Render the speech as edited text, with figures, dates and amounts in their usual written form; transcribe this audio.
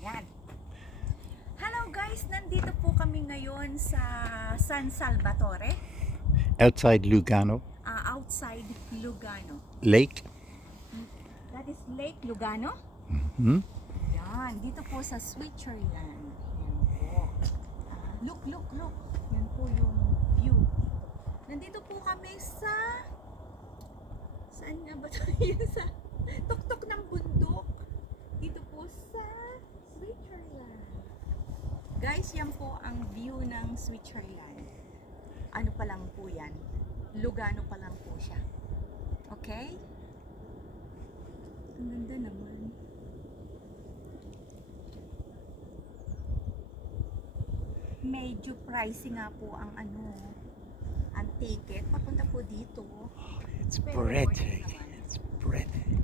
Yan. Hello guys, nandito po kami ngayon sa San Salvatore, Outside Lugano outside Lugano. Lake. That is Lake Lugano. Hmm? Yan, dito po sa Switzerland. Yan po. Look. Yan po yung view. Nandito po kami sa... Saan nga ba ito? Sa tuktok ng bundok. Dito po sa Switzerland. Guys, yan po ang view ng Switzerland. Ano pa lang po yan? Lugano pa lang po siya. Okay? Ang ganda naman. Medyo pricey nga po ang ang ticket papunta po dito. It's Pero breathtaking. worth it naman. It's breathtaking.